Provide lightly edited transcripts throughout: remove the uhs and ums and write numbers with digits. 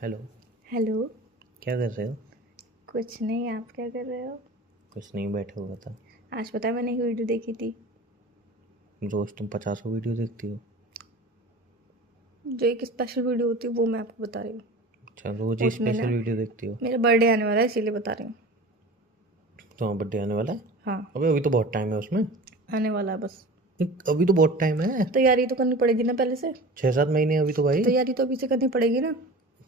Hello. Hello. क्या कर रहे हो? कुछ नहीं, आप क्या कर रहे हो? कुछ नहीं, बैठा हुआ था। आज पता है मैंने एक वीडियो देखी थी। रोज तुम 50 वीडियो देखती हो? जो एक स्पेशल वीडियो होती है वो मैं आपको बता रही हूँ। अच्छा, रोज ही उसमें स्पेशल ना वीडियो देखती हो? मेरा बर्थडे आने वाला है इसीलिए बता रही हूँ। तो बर्थडे आने वाला है? हाँ, अबे अभी तो बहुत टाइम है उसमें। आने वाला है बस। अभी तो बहुत टाइम है। तैयारी तो करनी पड़ेगी ना पहले से। 6-7 महीने अभी तो भाई। तैयारी तो अभी से करनी पड़ेगी ना।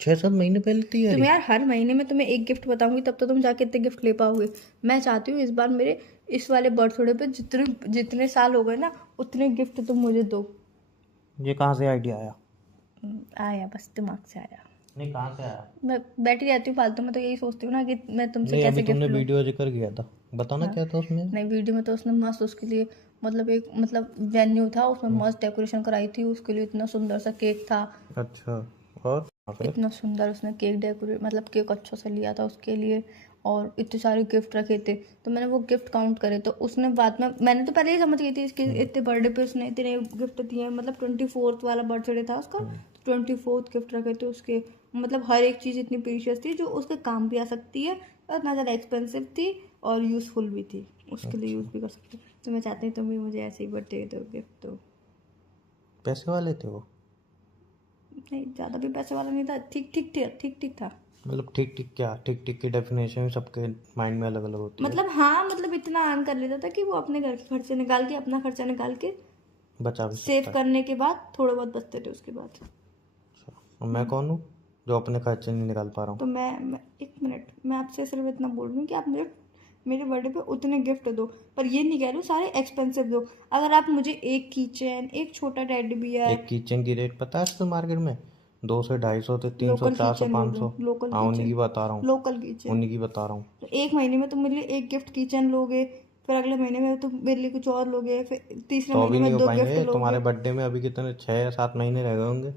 6-7 महीने पहले तुम तैयारी? यार हर महीने में तुम्हें एक गिफ्ट बताऊंगी तब तो तुम जाके इतने गिफ्ट ले पाओगे। मैं चाहती हूँ इस बार मेरे इस वाले बर्थडे पे जितने जितने साल हो गए ना उतने गिफ्ट तुम मुझे दो। ये कहाँ से आइडिया आया? आया, बस दिमाग से आया। नहीं, कहाँ से आया? मैं बैठी रहती हूँ फालतू में तो यही सोचती हूँ ना कि मैं तुमसे नहीं, अभी कैसे तुमने गिफ्ट लूँ। वीडियो जिक्र किया था, बताना हाँ, क्या था उसमें। नहीं वीडियो में तो उसने मस्त उसके लिए मतलब एक मतलब वेन्यू था उसमें मस्त डेकोरेशन कराई थी उसके लिए। इतना सुंदर सा केक था। अच्छा। और फिर? इतना सुंदर उसने केक डेकोरेट मतलब केक अच्छा सा लिया था उसके लिए। और इतने सारे गिफ्ट रखे थे तो मैंने वो गिफ्ट काउंट करे तो उसने बाद में मैंने तो पहले ही समझ गई थी इसके इतने बर्थडे पे उसने इतने गिफ्ट दिए। मतलब 24th वाला बर्थडे था उसका। 24th गिफ्ट रखे थे उसके। मतलब हर एक चीज़ इतनी प्रीशियस थी जो उसके काम भी आ सकती है और ना ज़्यादा एक्सपेंसिव थी और यूज़फुल भी थी। उसके लिए यूज़ भी कर सकते हो। तो मैं चाहती हूँ तुम भी मुझे ऐसे ही बर्थडे दो गिफ्ट दो। पैसे वाले थे वो? नहीं ज़्यादा भी पैसे वाला नहीं था, ठीक ठीक था, ठीक ठीक था। मतलब ठीक ठीक क्या? ठीक ठीक की डेफिनेशन सबके माइंड में अलग अलग होती है। मतलब हाँ, मतलब इतना अर्न कर लेता था कि वो अपने घर के खर्चे निकाल के अपना खर्चा निकाल के बचा भी सकता सेव है। करने के बाद थोड़े बहुत बचते थे उसके बाद। अच्छा, और मैं कौन हूँ जो अपने खर्चे नहीं निकाल पा रहा हूँ? तो मैं एक मिनट मैं आपसे सिर्फ इतना बोल रही हूँ कि आप मुझे मेरे बर्थडे पे उतने गिफ्ट दो। पर ये नहीं कह रही हूँ सारे एक्सपेंसिव दो। अगर आप मुझे एक कीचेन एक छोटा टेडी बियर एक किचन की रेट पता है आजकल मार्केट में? 200, 250 से 300, लोकल 400, किचन बोल रही 500। हूँ, लोकल हाँ, उन्हीं किचन। की बता रहा हूँ। Local kitchen. उन्हीं की बता रहा हूँ। तो एक महीने में तुम मेरे लिए एक गिफ्ट किचन लोगे। फिर अगले महीने में तुम मेरे लिए कुछ और लोगे। फिर तीसरे तो महीने अभी नहीं में हो 2 गिफ्ट पाएंगे तुम्हारे लोगे। बर्थडे में। अभी कितने 6 या 7 महीने रह गए होंगे,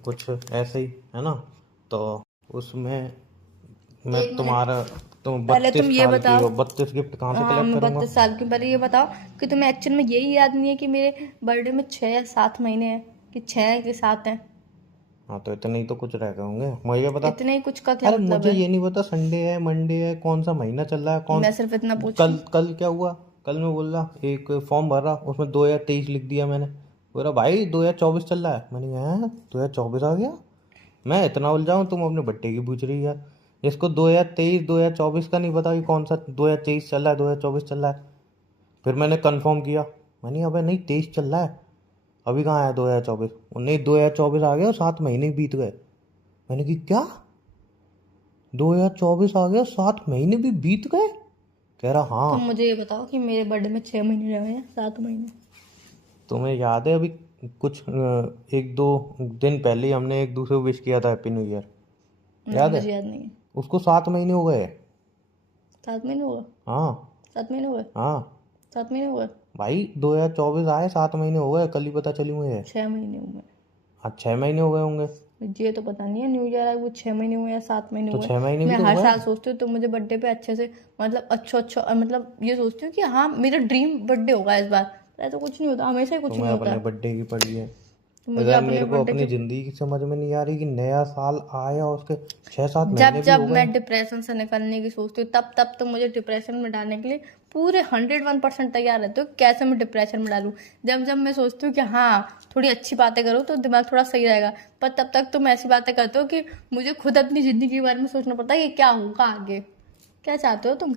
कुछ ऐसे ही है ना? तो उसमें मैं एक मिनट, तुम्हारा तुम पहले तुम 32 ये साल की बताओ। हो, 32 गिफ्ट कहाँ से हाँ, कलेक्ट मैं करूंगा? 32 साल की। पहले ये बताओ कि तुम्हें एक्चुअल में यही याद नहीं है कि मेरे बर्थडे में 6 या 7 महीने हैं कि 6 के 7 हैं। हाँ, तो इतने ही तो कुछ रह गए होंगे, मुझे क्या पता। इतने ही कुछ का क्या अरे मतलब मुझे है? ये नहीं पता संडे है मंडे है कौन सा महीना चल रहा है कौन। मैं सिर्फ इतना पूछ कल रही हूँ। कल क्या हुआ? कल मैं बोल रहा एक फॉर्म भर रहा, उसमें 2023 लिख दिया मैंने। बोल रहा भाई 2024 चल रहा है। मैंने कहा हैं 2024 आ गया? मैं इतना उलझा हूँ, तुम अपने बर्थडे की पूछ रही है यार। इसको 2023 2024 का नहीं पता कि कौन सा 2023 चल रहा है 2024 चल रहा है। फिर मैंने कंफर्म किया। मैंने अबे नहीं 23 चल रहा है, अभी कहाँ आया 2024? नहीं 2024 आ गया और 7 महीने बीत गए। मैंने कि क्या? 2024 आ गया 7 महीने भी बीत गए? कह रहा तुम हाँ। मुझे ये बताओ कि मेरे बर्थडे में 6 महीने रहे हैं 7 महीने। तुम्हें याद है अभी कुछ 1-2 दिन पहले ही हमने एक दूसरे को विश किया था हैप्पी न्यू ईयर? नहीं, याद है? मुझे याद नहीं है। उसको 7 महीने हो गए। 7 महीने हुआ? हाँ। 7 महीने हुए? हाँ 7 महीने हुए? भाई, 2024 आए 7 महीने हो गए, कल ही पता चली मुझे। 6 महीने हुए। आज 6 महीने हो गए होंगे। ये तो पता नहीं है न्यू ईयर है वो 6 महीने हुए या 7 महीने तो हुए। 6 महीने भी मैं तो हर हुआ साल है। सोचती हूँ तो मुझे बर्थडे पे अच्छे से मतलब अच्छा मतलब ये सोचती हूँ कि हाँ मेरा ड्रीम बर्थडे होगा इस बार। पर ऐसा कुछ नहीं होता, हमेशा ही कुछ तुम्हें नहीं होता अपने है। बर्थडे की पड़ी है। तो मुझे अगर अपने मेरे को बर्थडे अपनी के जिंदगी की समझ में नहीं आ रही कि नया साल आया और उसके 6-7 महीने जब भी जब हो गए। मैं डिप्रेशन से निकलने की सोचती हूँ तब तो मुझे डिप्रेशन में डालने के लिए पूरे 101% तैयार रहते हो कैसे मैं डिप्रेशन में डालूँ। जब जब मैं सोचती हूँ कि हाँ थोड़ी अच्छी बातें करूँ तो दिमाग थोड़ा सही रहेगा। पर तब तक तुम ऐसी बातें करते हो कि मुझे खुद अपनी ज़िंदगी के बारे में सोचना पड़ता है कि क्या होगा आगे। क्या चाहते हो तुम?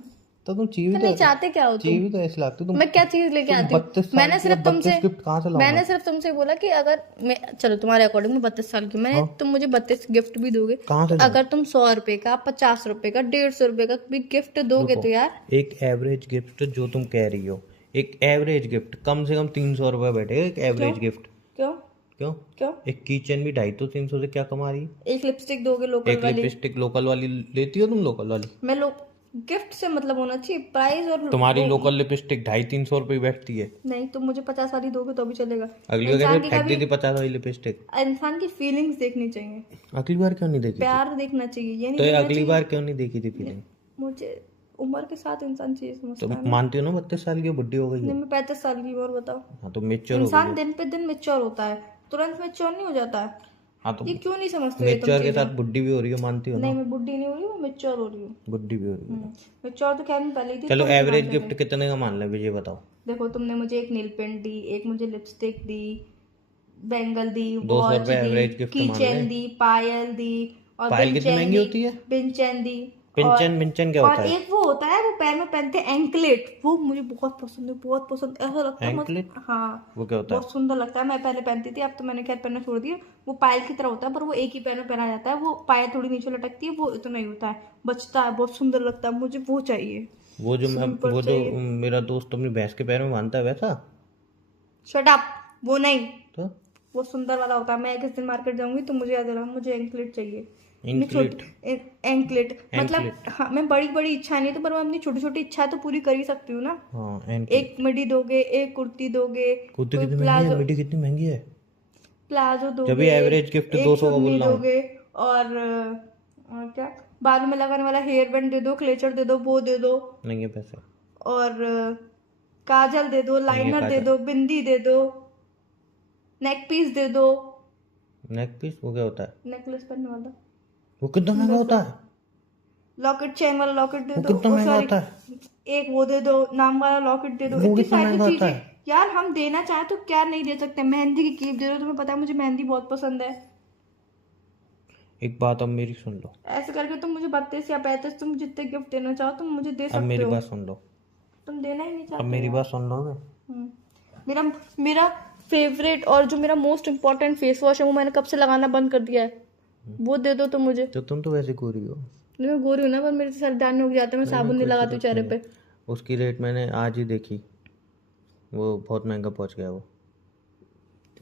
तो तुम क्या नहीं चाहते, क्या हो तुम? चीज भी तो ऐसी लगती तुम। मैं क्या चीज़ लेके तुम आती हूँ? 32 साल की, अब 32 गिफ्ट कहाँ से लाऊं मैं? मैंने सिर्फ तुमसे बोला कि अगर मैं चलो तुम्हारे अकॉर्डिंग में 32 साल की मैंने हाँ, तुम मुझे 32 गिफ्ट भी दोगे। कहाँ तो से लाऊं? अगर तुम 100 रुपए का 50 रुपए का 150 रुपए का भी गिफ्ट दोगे रुको, तो यार। एक एवरेज गिफ्ट जो तुम कह रही हो, एक एवरेज गिफ्ट कम से कम 300 रुपये बैठेगा एक क्यों? Average gift. क्यों? क्यों? क्यों? एक किचन भी 250-300 से क्या कमा रही है? एक लिपस्टिक दोगे लोकल एक वाली। लिपस्टिक लोकल वाली लेती हो तुम? लोकल वाली मैं लोग गिफ्ट से मतलब होना चाहिए प्राइस और तुम्हारी वो। लोकल लिपस्टिक 250-300 रुपये बैठती है। नहीं तुम मुझे 50 वाली दोगे तो भी चलेगा। अगली बार इंसान कैसे की फेंक दी कभी थी 50 वाली लिपस्टिक? इंसान की फीलिंग्स देखनी चाहिए। अगली बार क्यों नहीं देखी थी? प्यार देखना चाहिए, ये नहीं तो ये देखना अगली चाहिए। बार क्यों नहीं देखी थी फीलिंग? मुझे उम्र के साथ इंसान चीज तो समझता है ना। मानती हो ना 32 साल की बुढ़ी हो गई नहीं हो? मैं 35 साल की, और बताओ। हाँ, तो मेच्योर हो गई इंसान हो। दिन पे दिन मेच्योर होता है, तुरंत मेच्योर नहीं हो जाता है। हाँ तो ये क्यों नहीं समझते ये तुम मेच्योर के चीजें? साथ बुड्ढी भी हो रही हो, मानती हो ना? नहीं, मैं बुढ़ी नहीं हो रही हूँ, मैं मैच्योर हो रही हूँ। बुड्ढी भी हो रही हो। मैच्योर तो खैर मैं पहले ही थी, चलो तुम नहीं एवरेज मानते गिफ्ट थे। कितने का मान ले ये बताओ। देखो, तुमने मुझे एक नील पेंट दी, एक मुझे लिपस्टिक दी, बैंगल दी, 200 वॉच रुपये दी, एवरेज गिफ्ट की मान ले। चेन दी, पायल दी, और पायल बिन कितनी चैन महंगी दी, होती है? बिन चैन दी। पिंचन और मिंचन क्या होता है? एक वो होता है, वो पैर में पहनते हैं एंकलेट, वो मुझे बहुत पसंद है, बहुत पसंद। ऐसा लगता है एंकलेट? हाँ, वो क्या होता है? बहुत सुंदर लगता है। मैं पहले पहनती थी, अब तो मैंने खैर पहनना छोड़ दिया। वो पायल की तरह होता है, पर वो एक ही पैर में पहना जाता है। वो पायल थोड़ी नीचे लटकती है, वो इतना ही होता है, बचता है, बहुत सुंदर लगता है। मुझे वो चाहिए, सिंपल वो जो चाहिए। मेरा दोस्त अपनी भैंस के पैर में बांधता है वैसा? शट अप, वो नहीं, तो वो सुंदर वाला होता है। मैं किस दिन मार्केट जाऊंगी तो मुझे याद दिलाऊं, मुझे एंकलेट चाहिए। अपनी एंकलेट? एंकलेट मतलब, एंकलेट? हाँ, मैं बड़ी बड़ी इच्छा नहीं तो, पर मैं अपनी छोटी छोटी इच्छा तो पूरी कर ही सकती हूँ ना। हाँ एंकलेट। एक मिडी दोगे, एक कुर्ती दोगे, कुर्ती कोई कितनी महंगी है? प्लाजो, मिडी कितनी महंगी है? प्लाजो जब भी दोगे, एवरेज गिफ्ट एक 200 का बोल चुन्नी रहा हूँ। दोगे, और क्या, बालों में लगाने वाला हेयर बैंड दे दो, क्लेचर दे दो, वो दे दो, नहीं है पैसे। और काजल दे दो, नहीं है लाइनर दे काजल। दो, बिंदी दे दो, नेक पीस दे दो, नेक पीस वो क्या होता है? नेकलेस पहनने वाला, वो कितना महंगा होता है? लॉकेट, चेन वाला लॉकेट दे वो दो, कितना ओ महंगा सॉरी, होता है? एक वो दे दो, नाम वाला लॉकेट दे दो। वो इतनी कितना सारी महंगा तो होता चीजें है? यार, हम देना चाहें तो क्या नहीं दे सकते। मेहंदी की कीप दे दो, तुम्हें पता है मुझे मेहंदी बहुत पसंद है। एक बात अब मेरी सुन लो। ऐसे करके तुम मुझे 32 या 35, तुम जितने गिफ्ट देना चाहो तुम मुझे दे अब सकते मेरी हो। बात सुन लो। तुम देना ही नहीं अब चाहते मेरी यार। बात सुन लोगे? हम्म। मेरा मेरा फेवरेट और जो मेरा मोस्ट इम्पोर्टेंट फेस वॉश है, वो मैंने कब से लगाना बंद कर दिया है, वो दे दो तुम मुझे। तो तुम तो वैसे गोरी हो। नहीं, मैं गोरी हूँ ना, पर मेरे से सर दाने उग जाते हैं, मैं नहीं साबुन नहीं कोई लगाती हूँ जरूरत चेहरे नहीं पे। है। उसकी रेट मैंने आज ही देखी, वो बहुत महंगा पहुंच गया वो।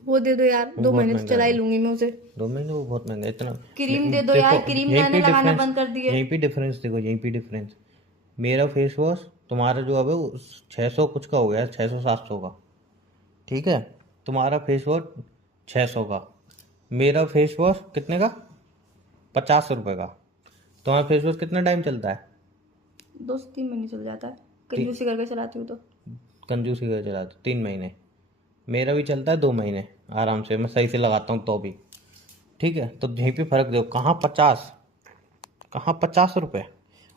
वो दे दो यार, वो 2 बहुत महीने से महंगा चला है ही लूंगी मैं उसे। 2 महीने वो बहुत महंगा है इतना। क्रीम दे दो देखो यार, क्रीम यहीं मैंने पे लगाना डिफरेंस, बंद कर दी है। यहीं पे डिफरेंस देखो, यहीं पे डिफरेंस। मेरा फेस वॉश तुम्हारा जो अब है वो 600 कुछ का हो गया, 600-700 का। ठीक है, तुम्हारा फेस वॉश 600 का, मेरा फेस वॉश कितने का? 50 रुपए का। तुम्हारा फेस वॉश कितना टाइम चलता है? 2 से 3 महीने चल जाता है, कंजूसी करके चलाती हूँ तो। कंजूसी का चलाते 3 महीने, मेरा भी चलता है 2 महीने आराम से, मैं सही से लगाता हूँ तो भी। ठीक है, तो यहीं पे फर्क देखो, कहाँ 50, कहाँ 50 रुपये।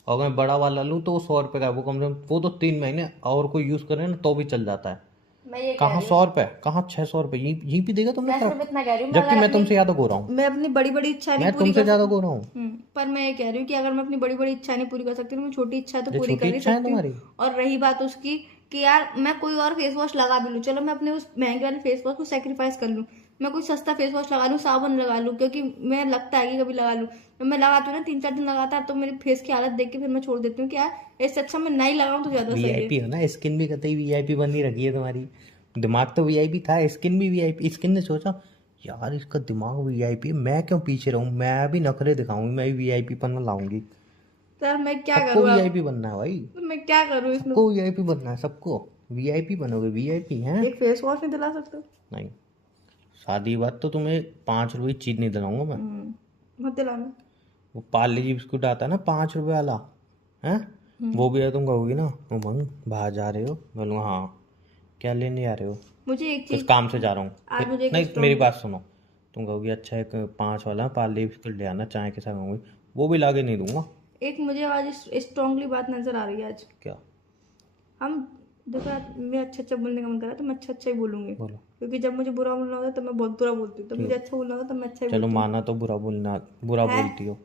और मैं बड़ा वाला लूँ तो वो 100 रुपये का है, वो कम से कम वो तो 3 महीने और कोई यूज़ करे ना तो भी चल जाता है। मैं ये कह कहाँ रही हूँ, 100 रुपये, कहाँ 600 रुपये, यहीं पे देखा तुमने मैं सिर्फ फर्क? इतना कह रही हूँ, जबकि मैं तुमसे ज़्यादा गोरा हूँ, मैं अपनी बड़ी बड़ी इच्छा नहीं मैं पूरी तुमसे कर ज़्यादा सकती। गोरा हूँ। पर मैं ये कह रही हूँ कि अगर मैं अपनी बड़ी बड़ी इच्छा नहीं पूरी कर सकती तो मैं छोटी इच्छा तो ये पूरी छोटी कर ही इच्छा है सकती हूँ। तुम्हारी? और रही बात उसकी कि यार मैं कोई और फेस वॉश लगा भी लूँ, चलो मैं अपने उस महंगे वाले फेस वॉश को सेक्रीफाइस कर लूँ, मैं कोई सस्ता फेस वॉश लगा लूँ, साबुन लगा लूँ, क्योंकि मैं लगता है कि कभी लगा लूँ। तो मैं लगाती हूँ ना 3-4 दिन लगातार, तो मेरे फेस की हालत देख के फिर मैं छोड़ देती हूँ कि यार इससे अच्छा मैं नहीं लगाऊँ तो ज्यादा सही है। वीआईपी हो ना, स्किन भी कतई वीआईपी बनी रखी है तुम्हारी। दिमाग तो वीआईपी था, स्किन भी वीआईपी। स्किन ने सोचा यार इसका दिमाग वीआईपी है, मैं क्यों पीछे रहूं, मैं भी नखरे दिखाऊंगी, मैं भी वीआईपी पन्ना लाऊंगी। तो यार मैं क्या सबको करूँ अब, वीआईपी बनना है भाई, तो मैं क्या करूँ इसमें। सबको वीआईपी बनना है, सबको वीआईपी बनोगे, वीआईपी हैं। एक फेस वॉश नहीं दिला सकते? नहीं, शादी बात तो तुम्हें 5 रुपए की चीज नहीं दिलाऊंगा मैं। मत दिलाना। वो पार्ले जी बिस्कुट आता है ना 5 रुपए वाला, है वो भी है, तुम कहोगी ना उमंग बाहर जा रहे हो, बोलूँगा हाँ, क्या लेने जा रहे हो? मुझे एक कुछ चीज, काम से जा रहा आज हूँ। मुझे एक नहीं strong- मेरी बात सुनो, तुम कहोगी अच्छा एक 5 वाला पार्ले बिस्कुट ले आना, चाय के साथ खाऊंगी, वो भी लाके नहीं दूंगा। एक मुझे आज स्ट्रांगली बात नजर आ रही है आज। क्या? हम देखो यार, मैं अच्छा बोलने का मन कर रहा है तो मैं अच्छा ही बोलूंगी, बोलो। क्योंकि जब मुझे बुरा बोलना होता है तो मैं बहुत बुरा बोलती हूँ, तो मुझे अच्छा बोलना होता है तो मैं अच्छा ही चलो बोलती हूँ। माना तो बुरा बुरा है? बोलती हो।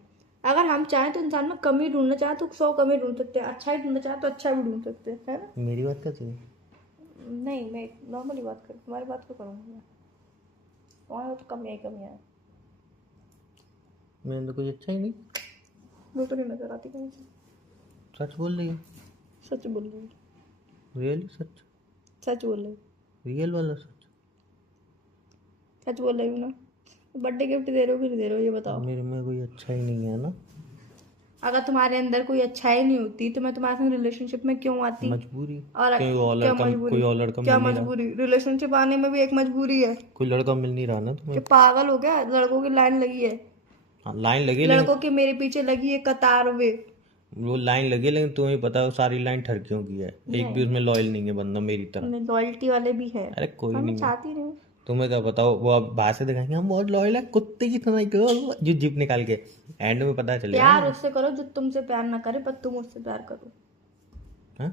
अगर हम चाहें तो इंसान में कमी ढूंढना चाहे तो 100 कमी ढूंढ सकते हैं, अच्छा ही ढूंढना चाहे तो अच्छा भी ढूंढ सकते हैं, है ना? मेरी बात कैसे है? नहीं, मैं नॉर्मली बात कर, तुम्हारी बात को करूँगी मैं, तुम्हारे तो कमियाँ ही कमियाँ है, मैंने तो कोई अच्छा ही नहीं। वो तो नहीं नजर आती कहीं से। सच बोल रही है, सच बोल रही हूँ, रियली सच, सच बोल रही हूँ, रियल वाला सच। सच बोल रही हूँ ना। बर्थडे गिफ्ट दे रहे हो कि नहीं दे रहे हो ये बताओ। मेरे में कोई अच्छा ही नहीं है ना, अगर तुम्हारे अंदर कोई अच्छाई नहीं होती तो मैं तुम्हारे संग रिलेशनशिप में क्यों आती? मजबूरी। और कोई और क्या लड़का, मजबूरी? कोई और लड़का क्या मिल नहीं रहा, मजबूरी? रिलेशनशिप आने में भी एक मजबूरी है। कोई लड़का मिल नहीं रहा ना कि तुम्हें। पागल हो गया? लड़कों की लाइन लगी है, हाँ लाइन लगी, लेकिन लड़कों के मेरे पीछे लगी है कतार वे। वो लाइन लगी है, लेकिन तुम्हें पता है वो सारी लाइन ठरकियों की है, एक भी उसमें लॉयल नहीं है बंदा मेरी तरह। लॉयल्टी वाले भी है, अरे कोई पर मैं नहीं है। चाहती नहीं हूँ। तुम्हें क्या बताओ, वो अब बाहर से दिखाएंगे हम बहुत लॉयल है, कुत्ते की तरह करो, जो जिप निकाल के एंड में पता चलेगा प्यार ना। उससे करो जो तुमसे प्यार ना करे, पर तुम उससे प्यार करो। हाँ?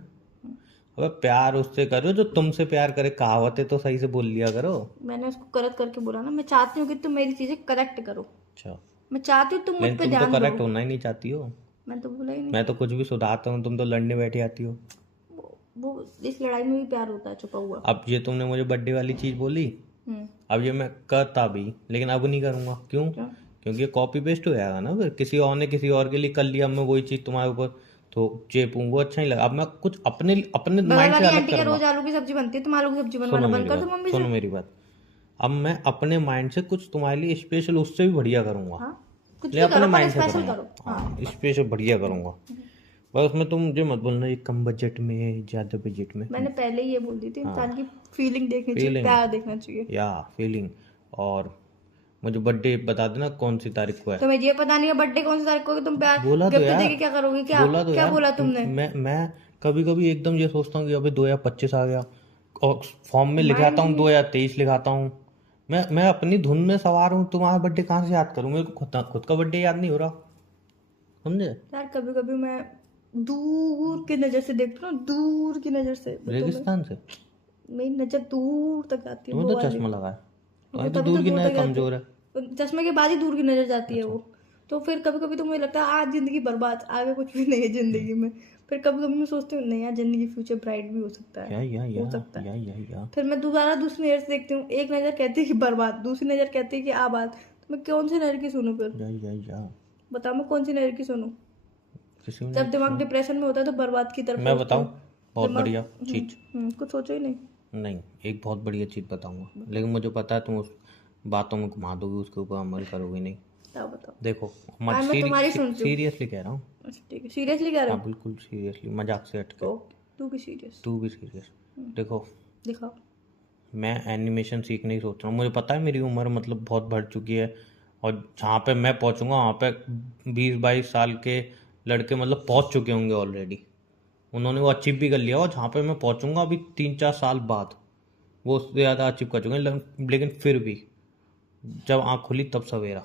अबे प्यार उससे करो जो तुमसे प्यार करे, कहावतें तो सही से बोल लिया करो। मैंने उसको करेक्ट करके बोला ना, मैं चाहती हूँ कि तुम मेरी चीजें करेक्ट करो। अच्छा, मैं चाहती हूँ तुम मुझ लेकिन पे तुम तो ध्यान दो। करेक्ट होना ही नहीं चाहती हो। मैं तो बोला ही नहीं। मैं तो कुछ भी सुधारता हूँ, तुम तो लड़ने बैठी आती हो। वो इस लड़ाई में भी प्यार होता है छुपा हुआ। अब ये तुमने मुझे बर्थडे वाली चीज बोली, हम्म। अब ये मैं करता भी, लेकिन अब नहीं करूंगा। क्यों? क्या? क्योंकि ये कॉपी पेस्ट हो जाएगा ना, फिर किसी और ने किसी और के लिए कर लिया, अब मैं वही चीज तुम्हारे ऊपर तो चेपूं, वो अच्छा नहीं लगा। अब मैं कुछ अपने अपने बगल माइंड से वाली अलग आंटी के करूंगा। रोज आलू की सब्जी बनती है, तुम आलू की सब्जी बनवाना सुनो बंद मेरी कर दो बात, मम्मी सुनो से। मेरी बात। अब मैं अपने माइंड से कुछ तुम्हारे लिए स्पेशल उससे भी बढ़िया करूंगा। हाँ, कुछ ले भी अपने करो पर माइंड से स्पेशल करूंगा। करो। हाँ। हाँ, स्पेशल बढ़िया करूंगा। बस उसमें तुम जो मत बोलना ये कम बजट में, ज्यादा बजट में। मैंने पहले ही ये बोल दी थी, हाँ, इंसान की फीलिंग देखनी चाहिए, फीलिंग प्यार देखना चाहिए। या फीलिंग। और मुझे बर्थडे बता देना कौन सी तारीख को है। तुम्हें ये पता नहीं है बर्थडे कौन सी तारीख को है कि तुम प्यार बोला तो गिफ्ट यार, देके क्या करोगे? क्या बोला तो क्या यार। बोला तुमने? मैं कभी कभी एकदम ये सोचता हूँ कि अबे 2025 आ गया, और फॉर्म में लिखाता हूँ माइंड 2023 लिखाता हूँ। मैं अपनी धुन में सवार हूँ, तुम्हारा बर्थडे कहाँ से याद करूँ? मेरे को खुद का बर्थडे याद नहीं हो रहा, समझे? यार, कभी कभी मैं दूर की नजर से देखती हूँ ना, दूर की नजर से तो रेगिस्तान से मेरी नजर दूर तक जाती है, तुम्हें वो तो वाली। चश्मा लगा है, वो तुम्हें तो तभी दूर तो की दूर नजर तक जाती कमजोर है। है, चश्मे के बाद ही दूर की नजर जाती है अच्छा। वो। तो फिर कभी कभी तो मुझे लगता है आज जिंदगी बर्बाद, आगे कुछ भी नहीं है जिंदगी में। फिर कभी कभी मैं सोचती हूँ नहीं यार, जिंदगी फ्यूचर ब्राइट भी हो सकता है। या हो सकता है। या फिर मैं दोबारा दूसरी नजर से देखती हूँ, एक नजर कहती है कि बर्बाद, दूसरी नजर कहती है कि आबाद। तो मैं कौन सी नजर की सुनूं फिर? या बताओ मैं कौन सी नजर की सुनूं? किसी ने जब दिमाग डिप्रेशन में होता है तो बर्बाद की तरफ मैं सोचती बताऊं हूँ। बहुत दिमाग बढ़िया चीज। कुछ सोचो ही नहीं। नहीं, एक बहुत बढ़िया चीज बताऊंगा, लेकिन मुझे पता है तुम उस बातों में घुमा दोगे, उसके ऊपर अमल करोगे नहीं। बताओ बताओ। देखो, हाँ, मैं तुम्हारी सुनती हूँ। सीरियसली कह रहा हूँ। अच्छा ठीक है, सीरियसली कह रहे हाँ हो? बिल्कुल सीरियसली, मजाक से हट के। तो तू भी सीरियस? तू भी सीरियस। देखो, दिखाओ। मैं एनिमेशन सीखने की सोच रहा हूँ। मुझे पता है मेरी उम्र मतलब बहुत बढ़ चुकी है, और जहाँ पे मैं पहुँचूंगा वहाँ पे 20-22 साल के लड़के मतलब पहुँच चुके होंगे ऑलरेडी। उन्होंने वो अचीव भी कर लिया, और जहाँ पे मैं पहुँचूंगा अभी 3-4 साल बाद वो उससे ज़्यादा अचीव कर चुके हैं। लेकिन फिर भी जब आँख खुली तब सवेरा,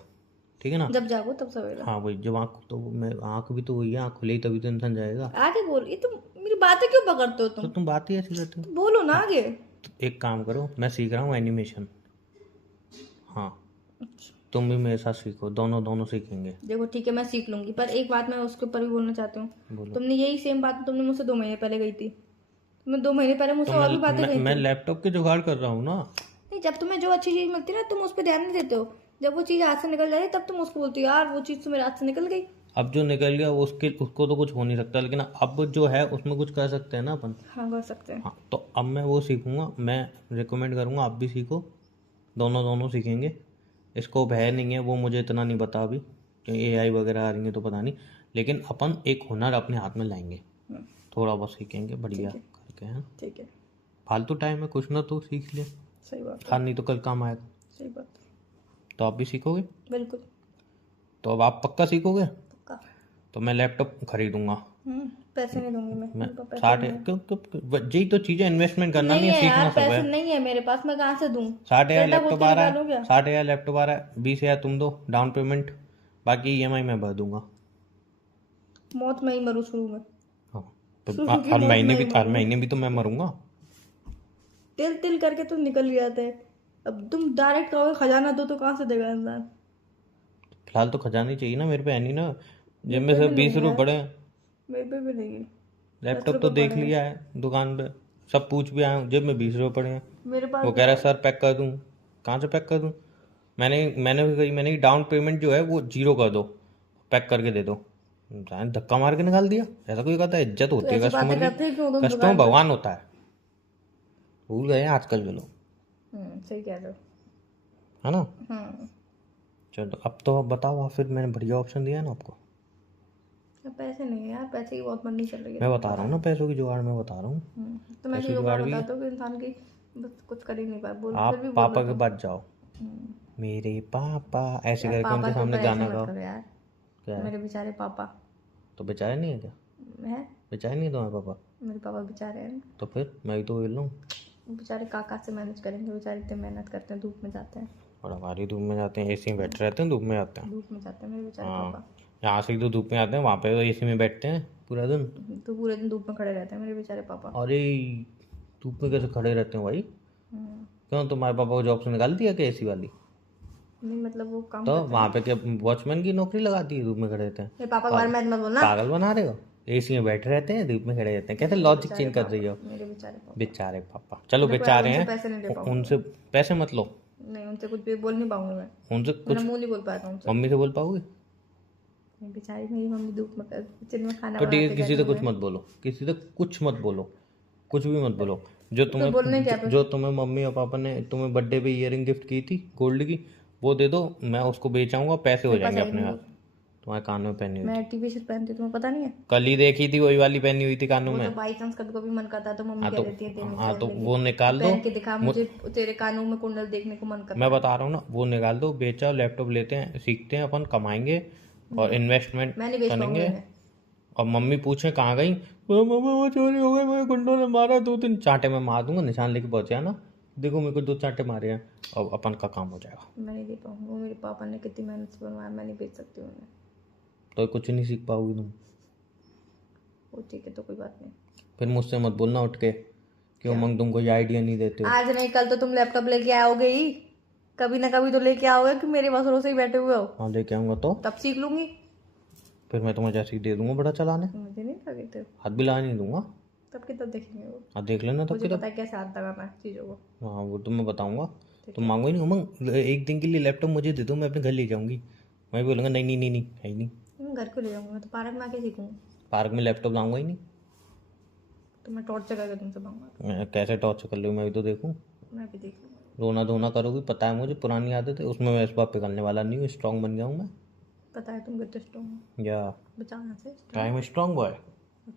ठीक है ना? जब जागो तब सवेरा। हाँ वही, जब आँख, तो मैं आँख भी तो वही है, आँख खुली तभी तो इंसान जाएगा। आगे बोल, ये तुम मेरी बातें क्यों पकड़ते हो? तो तुम बात ही ऐसी करते हो। तुम बोलो ना आगे। तो एक काम करो, मैं सीख रहा हूँ एनिमेशन। हाँ, अच्छा, तुम भी मेरे साथ सीखो, दोनों दोनों सीखेंगे। देखो ठीक है, मैं सीख लूंगी, पर एक बात मैं उसके ऊपर भी बोलना चाहती हूँ। बोलो। तुमने यही सेम बात तुमने मुझसे 2 महीने पहले कही थी। तुमने 2 महीने पहले तो मुझसे और भी बातें कही मैं थी। लैपटॉप के जुगाड़ कर रहा हूँ ना। नहीं, जब तुम्हें जो अच्छी चीज मिलती है ना, तुम उस पर ध्यान नहीं देते हो। जब वो चीज हाथ से निकल जाती है तब तुम उसको बोलती हो यार वो चीज तो मेरे हाथ से निकल गई। अब जो निकल गया उसको तो कुछ हो नहीं सकता, लेकिन अब जो है उसमें कुछ कर सकते हैं ना अपन। हाँ, कर सकते हैं। हाँ, तो अब मैं वो सीखूंगा, मैं रिकमेंड करूंगा आप भी सीखो, दोनों दोनों सीखेंगे। स्कोप है नहीं है वो मुझे इतना नहीं पता अभी, क्योंकि एआई वगैरह आ रही है तो पता नहीं, लेकिन अपन एक हुनर अपने हाथ में लाएंगे, हम्म, थोड़ा बहुत सीखेंगे बढ़िया ठीक है। करके। हैं ठीक है। फालतू टाइम में कुछ ना तो सीख ले, सही बात है। हाँ नहीं तो कल काम आएगा। सही बात है। तो आप भी सीखोगे? बिल्कुल। तो अब आप पक्का सीखोगे? पक्का। तो मैं लैपटॉप खरीदूंगा। पैसे नहीं दूंगी मैं। मैं मेरे पास पैसे 60, नहीं है। क्यों यही तो चीज़ें, इन्वेस्टमेंट करना नहीं नहीं है, है सीखना यार, सब पैसे है। नहीं है मेरे पास, मैं कहाँ से दूं? 60,000 बेटा बोल लैपटॉप के आ रहा निकालो क्या? है, 60,000 लैपटॉप आ रहा है, 20,000 तुम दो डाउन पेमेंट, बाकी ईएमआई मैं भर दूंगा। मौत में ही मरूं शुरू में। हाँ, तो शुरू की हर मौत महीने में ही भी हर मरूं। महीने भी तो मैं मरूंगा। तिल तिल करके तुम निकल ही जाते हैं। अब तुम डायरेक्ट कहोगे खजाना दो तो कहाँ से देगा इंसान? फिलहाल तो खजाना ही चाहिए ना, मेरे पे है नहीं ना, जेब मेरे में पे से भी 20 नहीं रुपये है। पड़े हैं। मेरे पे भी नहीं है। 10 लैपटॉप रुपए तो देख पड़े हैं लिया है दुकान पे, सब पूछ भी आया हूँ, जेब में 20 रुपये पड़े हैं। मेरे पास वो भी कह रहा है है। सर पैक कर दूँ, कहाँ से पैक कर दूँ? मैंने भी कही, मैंने डाउन पेमेंट जो है वो 0 कर दो, पैक करके दे दो। जान धक्का मार के निकाल दिया, ऐसा कोई कहता है? इज्जत तो होती है ऐसी बातें कस्टमर की, करते हैं क्यों तुम कस्टमर दुकान पर? भगवान होता है, भूल गए हैं आजकल के लोग, सही कह रहे हो। है ना? हम्म। चलो अब तो अब बताओ आप, फिर मैंने बढ़िया ऑप्शन दिया है ना आपको। अब पैसे नहीं है यार, पैसे की बहुत मंदी चल रही है। मैं बता रहा हूँ ना पैसों की जुगाड़, मैं बता रहा हूँ। तो मैं पैसों की चीज़ों जुगाड़ का भी है। बताता हूँ कि इंसान की बस कुछ कर ही नहीं पाया, बोल फिर आप भी बोल पापा रहा के पास जाओ, हम्म। मेरे पापा ऐसे यार करके पापा उनके के सामने ऊपर ऐसे गाना मत गाओ। करो यार। क्या है? मेरे बेचारे पापा तो बेचारे नहीं है क्या? है। बेचारे नहीं है तुम्हारे पापा? मेरे पापा बेचारे हैं। तो फिर मैं भी तो बोल रहा हूँ, बेचारे काका से मैनेज करेंगे, बेचारे इतने मेहनत करते हैं, धूप में जाते हैं, और हमारी धूप में जाते हैं, एसी में बैठे रहते हैं, धूप में जाते हैं। धूप में जाते हैं मेरे बेचारे हाँ, पापा। यहाँ से तो धूप में आते हैं, वहाँ पे तो एसी में बैठते हैं पूरा दिन। तो पूरे दिन धूप में खड़े रहते हैं मेरे बेचारे पापा। अरे धूप में कैसे खड़े रहते हैं भाई? क्यों, तुम्हारे पापा को जॉब से निकाल दिया क्या एसी वाली? नहीं मतलब वो काम तो करते वहाँ पे क्या वॉचमैन की नौकरी लगा दी है, धूप में खड़े रहते हैं? मेरे पापा के बारे में मत बोलना। पागल बना रहे हो? एसी में बैठे रहते हैं, धूप में खड़े रहते हैं, कैसे लॉजिक चेंज कर रही हो? मेरे बेचारे पापा। बेचारे पापा, चलो मेरे को बेचारे उनसे हैं, पैसे नहीं ले पाऊंगा। उनसे पैसे मत लो, नहीं उनसे कुछ भी बोल नहीं पाऊंगी मैं, उनसे मेरा कुछ मुंह नहीं बोल पाता उनसे। मम्मी से बोल पाओगे? नहीं, बेचारी मेरी मम्मी धूप में किचन में खाना तो ठीक है, बनाते किसी से गर्मी कुछ में। मत बोलो, किसी से कुछ मत बोलो, कुछ भी मत बोलो। जो तो बोलने क्या तुम्हें जो तुम्हें मम्मी और पापा ने तुम्हें बर्थडे पे ईयरिंग गिफ्ट की थी गोल्ड की, वो दे दो, मैं उसको बेच आऊंगा, पैसे हो जाएंगे अपने हाथ। तुम्हारे कान में पहनी हुई मैं आर्टिफिशियल पहनती हूँ, तुम्हें पता नहीं है? कल ही देखी थी, वही वाली पहनी हुई थी कानों वो में। तो बाई चांस कभी कभी मन करता है तो मम्मी हाँ कह तो देती है तेरे हाँ तो पहन लेगी। वो निकाल दो, पहन के दिखा, मुझे तेरे कानों में कुंडल देखने को मन करता मैं बता रहा हूँ ना, वो निकाल दो, बेचा, लैपटॉप लेते हैं, सीखते हैं, अपन कमाएंगे और इन्वेस्टमेंट मैं नहीं बेच पाऊंगी करेंगे। उन्हें। और मम्मी पूछे कहाँ गई, मम्मा वो चोरी हो गई, मेरे गुंडों ने मारा, 2-3 चांटे में मार दूंगा, निशान लेके पहुंचे ना, देखो मेरे को 2 चांटे मारे हैं, और अपन का काम हो जाएगा। मैं नहीं दे पाऊंगी, वो मेरे पापा ने कितनी मेहनत से बनवाया, मैं नहीं बेच सकती उन्हें। तो कुछ नहीं सीख पाओगी तुम। वो ठीक है तो कोई बात नहीं। फिर मुझसे मत बोलना उठ के कि उमंग तुम कोई आइडिया नहीं देते हो। आज नहीं कल तो तुम लैपटॉप लेके आओगे ही, कभी ना कभी तो लेके आओगे कि मेरे भरोसे ही बैठे हुए हो। हाँ लेके आऊंगा तो तब सीख लूंगी। फिर मैं तुम्हें जैसे ही दे दूंगा बड़ा चलाने, मुझे नहीं लगे थे, हाथ भी ला नहीं दूंगा। तब के तब देखेंगे वो। हाँ देख लेना तब मुझे कि पता है कैसे हाथ लगाना है चीजों को। हाँ वो तो मैं बताऊंगा। तुम मांगो ही नहीं उमंग, एक दिन के लिए लैपटॉप मुझे दे दो, मैं अपने घर ले जाऊंगी। मैं भी बोलूँगा नहीं नहीं नहीं नहीं है ही नहीं, मैं घर को ले जाऊंगा, मैं तो पार्क में आके सीखूंगा। पार्क में लैपटॉप लाऊंगा ही नहीं। तो मैं टॉर्चर करके तुमसे मांगूंगा। मैं कैसे टॉर्चर कर लूँ, मैं भी तो देखूँ। मैं भी देख लूंगा। रोना धोना करोगी, पता है मुझे, पुरानी आदत है, उसमें मैं इस बार पिघलने वाला नहीं हूँ, स्ट्रांग बन गया हूँ मैं। पता है तुम कितने स्ट्रॉन्ग हो। या बचाओ यहाँ से। टाइम स्ट्रांग बॉय,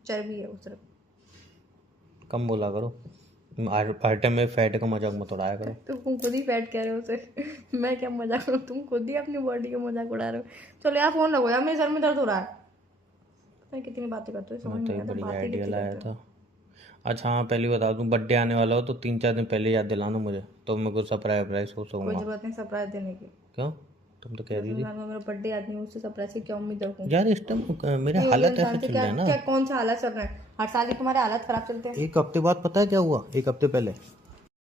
चर्बी है वो सिर्फ। कम बोला करो, हर टाइम में फैट का मजाक मत उड़ाया करो। तुम खुद ही फैट कह रहे हो उसे। मैं क्या मजाक करूँ, तुम खुद ही अपनी बॉडी का मजाक उड़ा रहे हो। चलो यार फोन रखो यार, मेरे सर में दर्द हो रहा है। पता है कितनी बातें करते हो, समझ मैं तो नहीं एक आता बढ़िया बातें आइडिया कितनी लाया करते हो। था। अच्छा हाँ, पहले बता दूँ, बर्थडे आने वाला हो तो 3-4 दिन पहले याद दिलाना मुझे, तो मेरे को सरप्राइज हो कोई सकूँगा। जरूरत नहीं सरप्राइज देने की। क्यों, तुम तो कह रही थी मेरा बर्थडे आदमी उससे सरप्राइज की क्या उम्मीद रखूँ। यार, इस टाइम मेरे नहीं, हालत इंसान ऐसा से चल क्या रहा है ना। क्या कौन सा हालत चल रहा है, हर साल ही तुम्हारे हालत खराब चलते हैं। एक हफ्ते बाद पता है क्या हुआ, एक हफ्ते पहले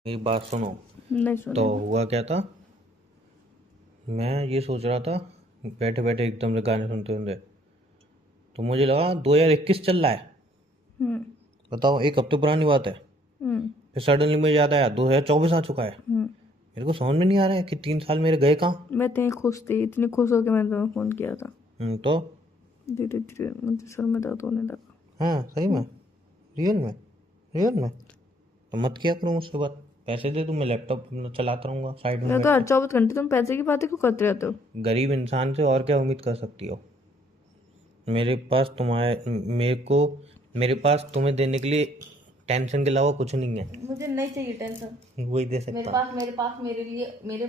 एक बात सुनो। नहीं सुन तो हुआ क्या था, मैं ये सोच रहा था बैठे बैठे एकदम से गाने सुनते सुनते, तो मुझे लगा 2021 चल रहा है। बताओ, एक हफ्ते पुरानी बात है। फिर सडनली मुझे याद आया 2024 आ चुका है। मेरे को समझ में नहीं आ रहा है कि 3 साल मेरे गए कहाँ। मैं इतनी खुश थी, इतनी खुश होकर मैंने तुम्हें फोन किया था। तो धीरे धीरे मुझे सर में दर्द होने लगा। हाँ सही में, रियल में, रियल में। तो मत किया करो मुझसे बात, पैसे दे, मैं लैपटॉप चलाता रहूंगा साइड में मैं तो हर 24 घंटे तुम पैसे की बातें क्यों करते रहते हो। गरीब इंसान से और क्या उम्मीद कर सकती हो। मेरे पास तुम्हें देने के लिए टेंशन के अलावा कुछ नहीं है। मुझे नहीं चाहिए टेंशन। वही दे सकता हूँ। मेरे पास मेरे लिए मेरे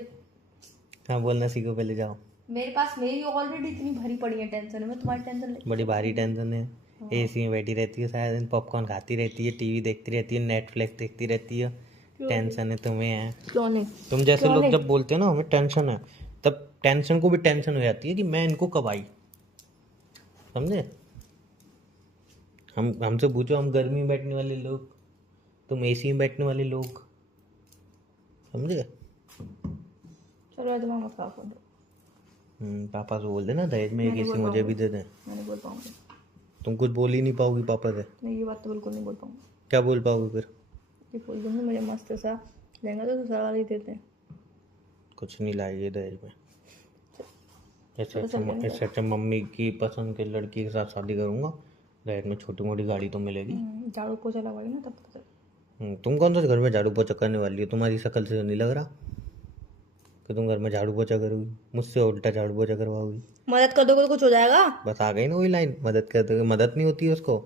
हाँ बोलना सीखो पहले, जाओ। मेरे पास मेरी ऑलरेडी इतनी भरी पड़ी है टेंशन, मैं तुम्हारी टेंशन ले। बड़ी भारी टेंशन है। एसी में बैठी रहती है सारा दिन, पॉपकॉर्न खाती रहती है, टीवी देखती रहती है, नेटफ्लिक्स देखती रहती है, टेंशन है तुम्हें है। क्यों नहीं। तुम जैसे लोग जब बोलते हो ना हमें टेंशन है, तब टेंशन को भी टेंशन हो जाती है कि मैं इनको कब आई। समझे, हमसे पूछो, हम गर्मी में बैठने वाले लोग, तुम एसी में बैठने वाले लोग, समझे। चलो दिमाग मत खराब कर दो। पापा से बोल देना दहेज में एक एसी मुझे भी दे दें। मैं नहीं बोल पाऊंगी। तुम कुछ बोल ही नहीं पाओगी पापा से। नहीं ये बात तो बिल्कुल नहीं बोल पाऊंगी। क्या बोल पाओगे फिर। ये बोल दूंगी मुझे मस्त सा लहंगा तो ससुराल ही देते हैं। कुछ नहीं लाएगी दहेज में। इससे अच्छा मम्मी की पसंद के लड़की के साथ शादी करूंगा, दहेज में छोटी मोटी गाड़ी तो मिलेगी। झाड़ू पोछा लगवाएगी ना तब तक। तुम कौन सा घर में झाड़ू पोछा करने वाली हो, तुम्हारी शक्ल से तो नहीं लग रहा कि तुम घर में झाड़ू पोछा करोगी। मुझसे उल्टा झाड़ू पोछा करवाओगी। मदद कर दोगे तो कुछ हो जाएगा। बस आ गई ना वही लाइन, मदद कर दोगे। मदद नहीं होती है उसको,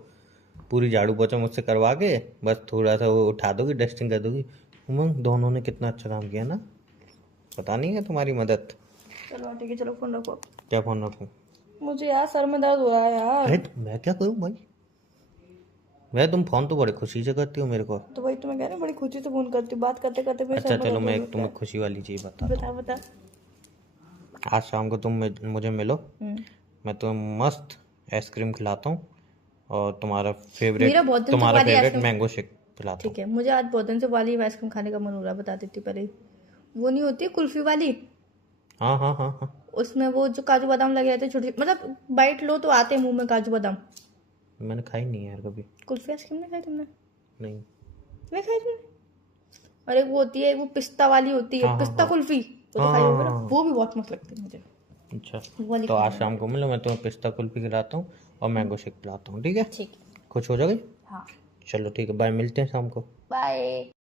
पूरी झाड़ू पोछा मुझसे करवा के बस थोड़ा सा वो उठा दोगी, डस्टिंग कर दोगी। उमंग दोनों ने कितना अच्छा काम किया ना, पता नहीं है तुम्हारी मदद। चलो ठीक है, चलो फोन रखो। क्या फोन रखूं, मुझे यार सर में दर्द हो रहा है यार। अरे तो मैं क्या करूं भाई, भैया तुम फोन तो बड़ी खुशी से करती हो मेरे को। तो वही तो मैं कह रही हूँ, बड़ी खुशी से फोन करती हूँ, बात करते करते मेरे अच्छा सर में चलो दर्द मैं होने एक लगता तुम्हें खुशी वाली चीज़ बताता है। हूँ। बता बता। आज शाम को तुम मुझे मिलो, हम्म। मैं तुम्हें मस्त आइसक्रीम खिलाता हूँ और मेरा बहुत दिन से तुम्हारा वाली फेवरेट आइसक्रीम। मैंगो शेक पिलाता हूँ। ठीक है, मुझे आज बहुत दिन से वाली आइसक्रीम खाने का मन हो रहा है, बता देती हूँ पहले ही। वो नहीं होती है कुल्फी वाली, हाँ हाँ हाँ हाँ। उसमें वो जो काजू बादाम लगे रहते हैं छोटे, मतलब बाइट लो तो आते हैं मुंह में काजू बादाम। मैंने खाई नहीं है यार कभी। कुल्फी आइसक्रीम नहीं खाई तुमने? नहीं। नहीं खाई तुमने? और एक वो होती है, वो पिस्ता वाली होती है, हाँ हाँ पिस्ता हाँ कुल्फी, वो तो हाँ खाई होगी ना, हाँ। वो भी बहुत मस्त लगती है मुझे। अच्छा वो वाली तो खानी आज है शाम मुझे। को मिलो, मैं तुम्हें पिस्ता कुल्फी खिलाता हूँ और मैंगो शेक पिलाता हूँ, ठीक है? ठीक है। खुश हो जाओगी? हाँ। चलो ठीक है, बाय, मिलते हैं शाम को। बाय।